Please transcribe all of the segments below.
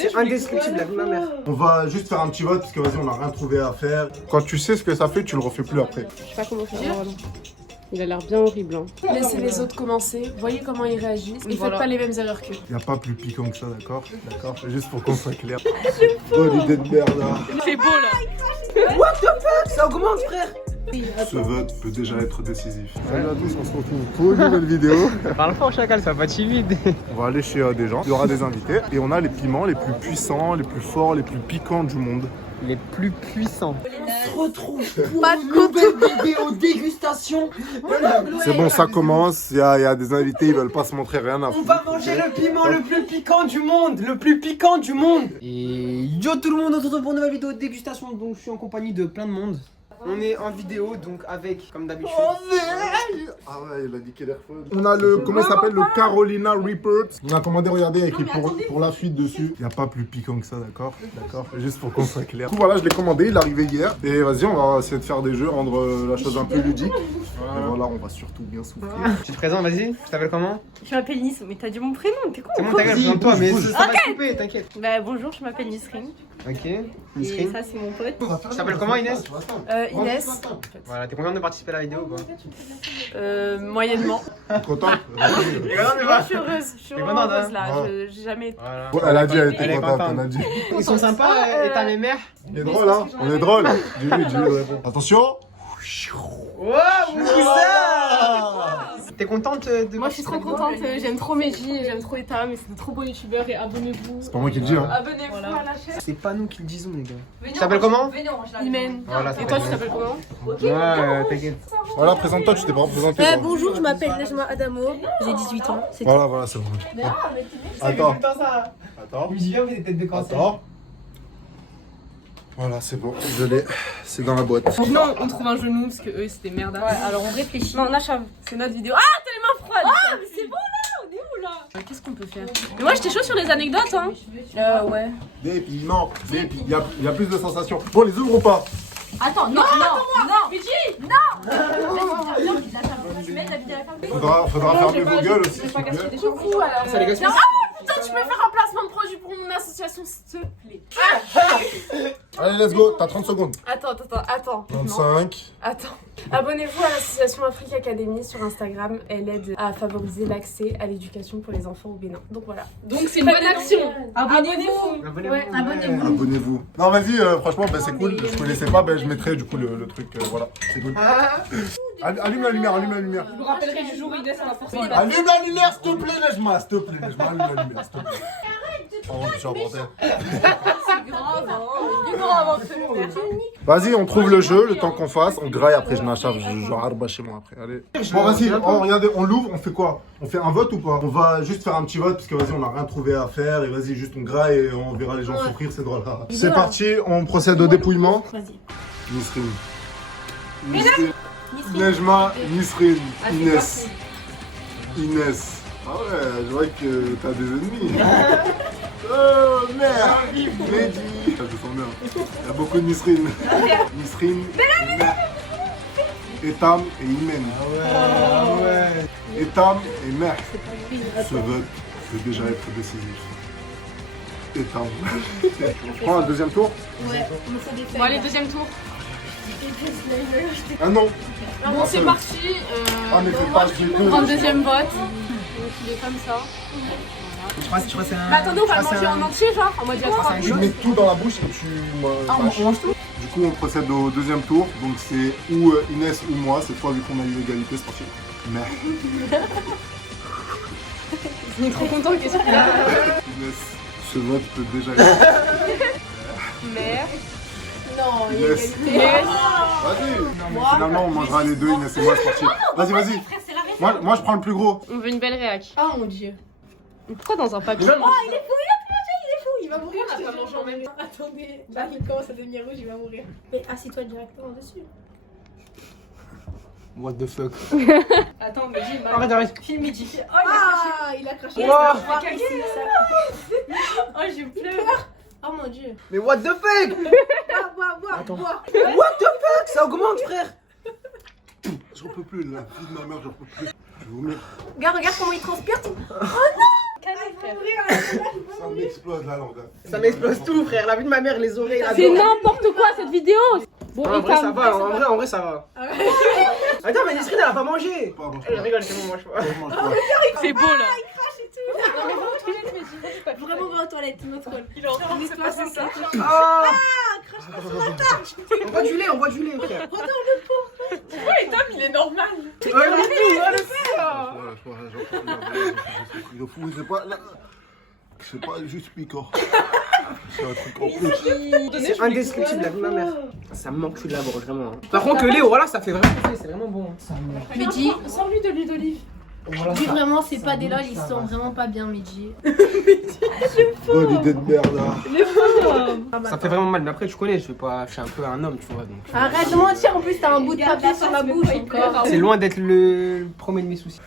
C'est indescriptible, la vie de ma mère. On va juste faire un petit vote parce que vas-y, on n'a rien trouvé à faire. Quand tu sais ce que ça fait, tu le refais plus après. Je sais pas comment faire. Il a l'air bien horrible. Hein. Laissez les autres commencer, voyez comment ils réagissent. Ne faites pas les mêmes erreurs qu'eux. Y a pas plus piquant que ça, d'accord? D'accord? Juste pour qu'on soit clair. Bonne idée de merde là. C'est beau là. What the fuck? Ça augmente, frère. Ce vote peut déjà être décisif. Salut à tous, on se retrouve pour une nouvelle vidéo. Parle fort, chacal, sois pas timide. On va aller chez des gens, il y aura des invités. Et on a les piments les plus puissants, les plus forts, les plus piquants du monde. Les plus puissants. On se retrouve pour une nouvelle vidéo dégustation. C'est bon, ça commence, il y a des invités, ils veulent pas se montrer rien à On foutre. va manger le piment le plus piquant du monde. Le plus piquant du monde. Et yo tout le monde, on se retrouve pour une nouvelle vidéo de dégustation. Donc je suis en compagnie de plein de monde. On est en vidéo, donc avec, comme d'habitude. Ah ouais, il a niqué l'air fun. On a le, comment il s'appelle, le Carolina Reaper. On a commandé, regardez, il y a écrit pour la fuite dessus. Il n'y a pas plus piquant que ça, d'accord? D'accord. Juste pour qu'on soit clair. Du coup, voilà, je l'ai commandé, il est arrivé hier. Et vas-y, on va essayer de faire des jeux, rendre la chose un peu ludique. Et voilà, on va surtout bien souffler. Tu te présentes, vas-y. Tu t'appelles comment? Je m'appelle Nice, mais t'as dit mon prénom, t'es con. C'est bon, ta gueule, présente-toi, mais ça va te couper, t'inquiète. Bah bonjour, je m'appelle Nisrine. Ok, Et Nisrine. ça c'est mon pote. Tu t'appelles comment, Inès? Inès, Voilà, t'es contente de participer à la vidéo ou pas? moyennement. Content? Moi je suis heureuse, je suis Mais vraiment bon, heureuse hein. là. Ah. J'ai jamais. Voilà. Ouais, elle a dit, elle Elle était est contente, contente. elle a dit. Ils sont sympas, et t'as mes mères? On est drôle, hein? On est drôle. Dis-lui de répondre. Attention! T'es contente de. Moi je suis trop contente, j'aime trop Meji, j'aime trop Etam, et c'est de trop beaux youtubeurs et abonnez-vous. C'est pas moi qui le dis, hein? Abonnez-vous à la chaîne. C'est pas nous qui le disons, les gars. Tu t'appelles comment? Imen. Voilà, Et toi tu t'appelles comment? Ouais, t'inquiète. Voilà, présente-toi, tu t'es pas présenté. toi. Bonjour, je m'appelle Najma Adamo, j'ai 18 ans. C'est Voilà, voilà, c'est bon. Attends. Attends. Je me dis bien, vous êtes tête de cancer. Attends. Voilà, c'est bon, je l'ai. C'est dans la boîte. Sinon, on trouve un genou parce que eux c'était merde. Ouais, alors on réfléchit. Non, on achève. C'est notre vidéo. Ah, t'as les mains froides. Ah mais c'est bon là, on est où là? Qu'est-ce qu'on peut faire? Mais moi j'étais chaud sur les anecdotes, hein. Ouais. Des piments, des piments. Il y a plus de sensations. Bon, les ouvre ou pas? Attends, non. Tu mets la vidéo à la fin. Faudra fermer vos gueules aussi. s'il vous plaît. Coucou alors. Ça les gars, Putain, tu peux faire un placement de produit pour mon association s'il te plaît. Allez, let's go, t'as 30 secondes. Attends. 25. Attends. Abonnez-vous à l'association Afrique Academy sur Instagram. Elle aide à favoriser l'accès à l'éducation pour les enfants au Bénin. Donc voilà. Donc c'est une bonne action. Abonnez-vous. Abonnez-vous. Abonnez-vous. Non, vas-y, franchement, ben, c'est cool. Je connaissais pas, ben, je mettrai du coup le truc. Voilà, c'est cool. Allume la lumière, allume la lumière. Je vous rappellerai du jour où Inès a la force. Allume la lumière, s'il te plaît, Nejma, s'il te plaît, Nejma, allume la lumière, s'il te plaît. Pardon, je suis emporté. Vas-y, on trouve le jeu, le temps qu'on fasse, on graille, après je m'achève, je harba chez moi après, allez. Bon, vas-y, regardez, on l'ouvre, on fait quoi? On fait un vote ou pas? On va juste faire un petit vote, parce que vas-y, on n'a rien trouvé à faire, et vas-y, juste on graille et on verra les gens souffrir, c'est drôle. C'est parti, on procède au dépouillement. Vas-y. Nisrine. Nejma, Nisrine, Inès. Inès. Ah ouais, je vois que t'as des ennemis. Oh merde. Mehdi. Je sens bien. Il y a beaucoup de Nisrine. Nisrine, Etam et Imen. Ah ouais. Etam et Mer. Ce vote peut déjà être décisif. Etam. On prend un deuxième tour? Ouais, on me fait des feuilles. Bon allez, deuxième tour. Ah non. Bon c'est parti. Ah mais fais pas, je On prend le deuxième vote. Donc il est comme ça. Je crois que c'est un. Bah attendez, on va le manger en entier genre. En mode il y a trois. Tu mets tout dans la bouche et tu mâches. Du coup, on procède au deuxième tour. Donc, c'est ou Inès ou moi. Cette fois, vu qu'on a eu l'égalité, c'est parti. Merde. On est trop content, qu'est-ce qu'il y a? Inès, ce vote peut déjà être. Mère. Non, il y a Inès. égalité. Vas-y. Finalement, on mangera les deux, Inès et moi, c'est parti. Vas-y, vas-y. Moi, je prends le plus gros. On veut une belle réac. Oh mon dieu. Mais pourquoi dans un papier? Il est fou, il va mourir. On a pas mangé en même temps. Attendez, là il commence à devenir rouge, il va mourir. Mais assis-toi directement dessus. What the fuck? Attends, mais j'ai mal. Arrête. Film il dit. Ah, il a craché. Wow. Oh, j'ai pleure. Oh mon dieu. Mais what the fuck? Bois. What the fuck? Ça augmente, frère. J'en peux plus, la vie de ma mère, j'en peux plus. Je vais vomir. Regarde comment il transpire. frère. Ça m'explose la langue. Ça m'explose tout, frère. La vue de ma mère, les oreilles, la C'est dent. n'importe quoi cette vidéo. Bon, En vrai, ça Ethan, va. En vrai, ça va. Attends, mais Nisrine, elle a pas mangé. Pas mange Elle pas. rigole, c'est bon, mange pas. Mange pas. c'est beau là. Vraiment, va aux toilettes, notre rôle. Il est en train de se passer ça. Ah, on boit du lait, frère. Ouais, Ethan, il est normal. Ouais, le Le fou, c'est pas. C'est pas juste piquant. C'est un truc en plus. C'est indescriptible, la vie de ma mère. Ça me manque, je suis de la broche, vraiment. Par contre, le lait, voilà, ça fait vraiment plaisir, c'est vraiment bon. Mehdi, Sans lui de l'huile d'olive. Voilà, dis ça. vraiment, c'est pas des lol, ils sont vraiment pas bien, Mehdi. Bonne idée de merde là. Ça fait vraiment mal, mais après, tu connais, je suis un peu un homme, tu vois. Donc, Arrête de mentir, en plus t'as un bout de papier sur la bouche encore. c'est loin d'être le premier de mes soucis.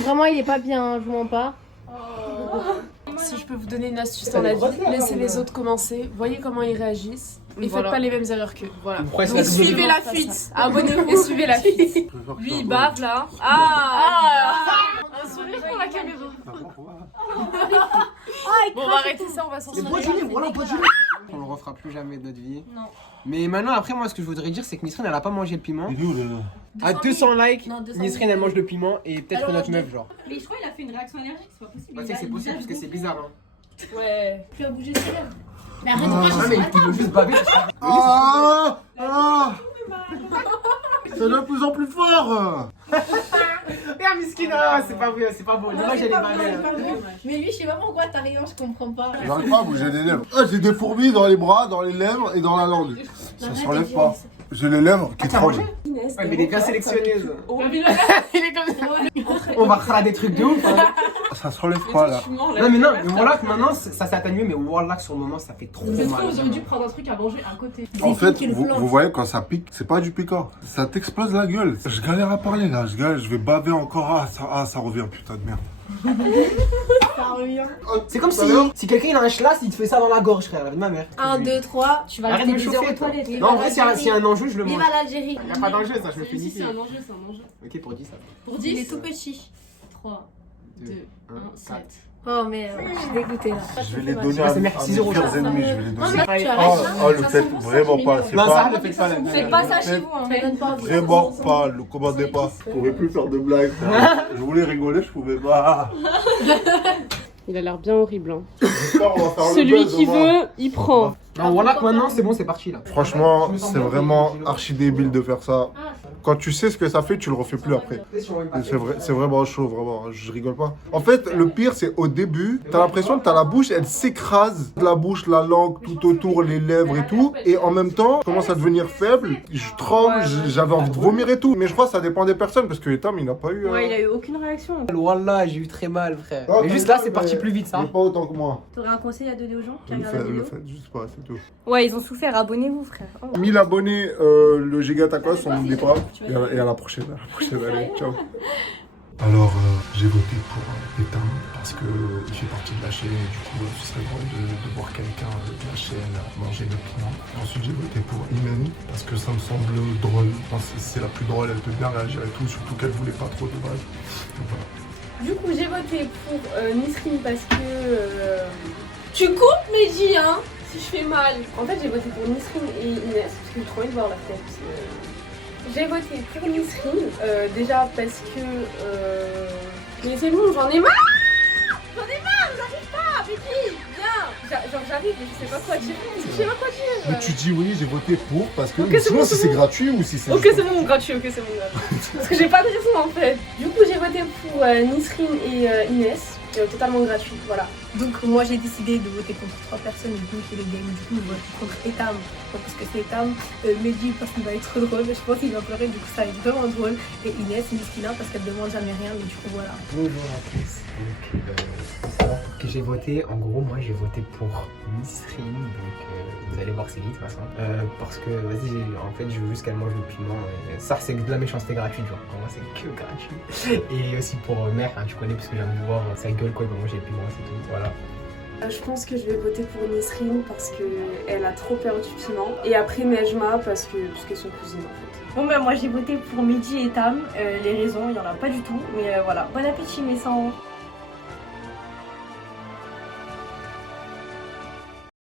Vraiment, il est pas bien, je vous mens pas. Si je peux vous donner une astuce dans la vie, laissez les autres commencer, voyez comment ils réagissent et Voilà. faites pas les mêmes erreurs qu'eux. Voilà. Pourquoi Donc suivez la fuite, abonnez-vous et suivez la fuite. Lui il bave là. Un sourire pour la caméra. Bon, on va arrêter ça, on va s'en sortir. On le refera plus jamais de notre vie. Non. Mais maintenant, après, moi, ce que je voudrais dire, c'est que Nisrine, elle a pas mangé le piment. Il est où là? À 200 likes, Non, 200 Nisrine, elle mange le piment et peut-être Alors, une autre je- meuf, genre. Mais je crois qu'il a fait une réaction allergique, c'est pas possible. Bah, tu sais que c'est possible parce que c'est bizarre, hein. Ouais. Tu as bougé ses lèvres. Mais arrête de Ah, mais il veut juste baver. Ah! Ça devient de plus en plus fort! Regarde, Miskina, c'est pas vrai, c'est pas beau. Dommage, elle est baver. Mais lui, je sais pas pourquoi t'as rien, je comprends pas. J'arrive pas à bouger les lèvres. Ah, j'ai des fourmis dans les bras, dans les lèvres et dans la langue. Ça se relève pas. J'ai les lèvres qui tremblent. Inès, Ouais, mais il est bien sélectionneuse. Oh. Il est comme ça. On va faire des trucs de ouf. Hein. Ça se relève pas là. Non, mais voilà que maintenant, ça s'est atténué, mais voilà que sur le moment, ça fait trop mal. Vous auriez dû prendre un truc à manger à côté. En fait, vous voyez, quand ça pique, c'est pas du piquant. Ça t'explose la gueule. Je galère à parler là. Je vais baver encore. Ça revient, putain de merde. Ça revient. C'est comme si quelqu'un il a un schlass, il te fait ça dans la gorge, frère, la vie de ma mère. 1, 2, 3, tu vas Arrête de me rester 10 heures chauffer, aux toi. toilettes. Non, en vrai, s'il y a un enjeu, je le mange. Vive l'Algérie. Il y a pas d'enjeu, ça, je me fais Si, niquer. c'est un enjeu, c'est un enjeu. Ok, pour 10, ça. Pour Il est 10, tout petit. 3, 2, 1, 7. Oh, mais je suis dégoûtée là. Je vais les donner Ouais, à c'est mes merci, 6 euros. pires ennemis. Je vais les Non, donner. mais tu Oh, arrêtes là. oh, le faites vraiment pas. C'est Non, ça, pas. ne faites pas la Faites pas ça chez vous, hein. Ça donne pas envie. Vraiment pas. Le commandez pas. Je pouvais plus faire de blagues. Je voulais rigoler, je pouvais pas. Il a l'air bien horrible. Hein. J'espère on va faire le Celui buzz, qui au moins. veut, il prend. Non, voilà que maintenant, c'est bon, c'est parti là. Franchement, c'est vraiment archi débile de faire ça. Quand tu sais ce que ça fait, tu le refais plus après. C'est vraiment chaud, vraiment. Je rigole pas. En fait, le pire, c'est au début, t'as l'impression que t'as la bouche, elle s'écrase. La bouche, la langue, tout autour, les lèvres et tout. Et en même temps, je commence à devenir faible. Je tremble, j'avais envie de vomir et tout. Mais je crois que ça dépend des personnes parce que Etam, il n'a pas eu. Ouais, il a eu aucune réaction. Wallah, j'ai eu très mal, frère. Ah, Mais juste t'as là, eu c'est mal, parti mais- plus vite, ça. Mais pas autant que moi. T'aurais un conseil à donner aux gens qui Le regardent la fait, vidéo? juste pas, c'est tout. Ouais, ils ont souffert, abonnez-vous, frère. Oh. 1000 abonnés, le Giga Tacos, on n'oublie pas. Et à la prochaine, allez, ciao. Alors, j'ai voté pour Etam parce qu'il fait partie de la chaîne et du coup, ce serait drôle de voir quelqu'un de la chaîne manger le piment. Ensuite, j'ai voté pour Imen parce que ça me semble drôle. Enfin, c'est la plus drôle, elle peut bien réagir et tout, surtout qu'elle voulait pas trop de base. Donc voilà. Du coup, j'ai voté pour Nisrine parce que. Tu coupes Mehdi, hein, si je fais mal. En fait, j'ai voté pour Nisrine et Inès parce que j'ai trop envie de voir leur tête. J'ai voté pour Nisrine, déjà parce que. Mais c'est bon, j'en ai marre! J'arrive pas! Mehdi, viens! Genre, j'arrive et je sais pas quoi dire. Je sais pas quoi dire! Mais tu dis oui, j'ai voté pour parce que Ok, c'est sinon bon, si c'est c'est bon. gratuit ou si c'est. Ok, juste c'est bon, gratuit, ok, c'est bon, gratuit. Parce que j'ai pas de raison en fait. Du coup, j'ai voté pour Nisrine et Inès. Totalement gratuit, voilà. Donc moi j'ai décidé de voter contre 3 personnes et donc les gagne. Du coup je vote contre Etam parce que c'est Etam, Mehdi parce qu'il va être trop drôle, je pense qu'il va pleurer, du coup ça va être vraiment drôle, et Inès Miskina parce qu'elle demande jamais rien, mais du coup voilà. Bonjour à tous. Donc, pour savoir pour qui j'ai voté, en gros, moi j'ai voté pour Nisrine. Donc, vous allez voir, c'est qui de toute façon. Parce que, vas-y, en fait, je veux juste qu'elle mange le piment. Et ça, c'est de la méchanceté gratuite, genre. Pour moi, c'est que gratuit. Et aussi pour mère, hein, tu connais, parce que j'ai envie de voir sa gueule, quoi, quand manger le piment, c'est tout. Voilà. Je pense que je vais voter pour Nisrine parce qu'elle a trop peur du piment. Et après Nejma parce qu'elles sont cousines en fait. Bon ben moi j'ai voté pour Mehdi et Etam, les raisons il y en a pas du tout, mais voilà, bon appétit mes sangs.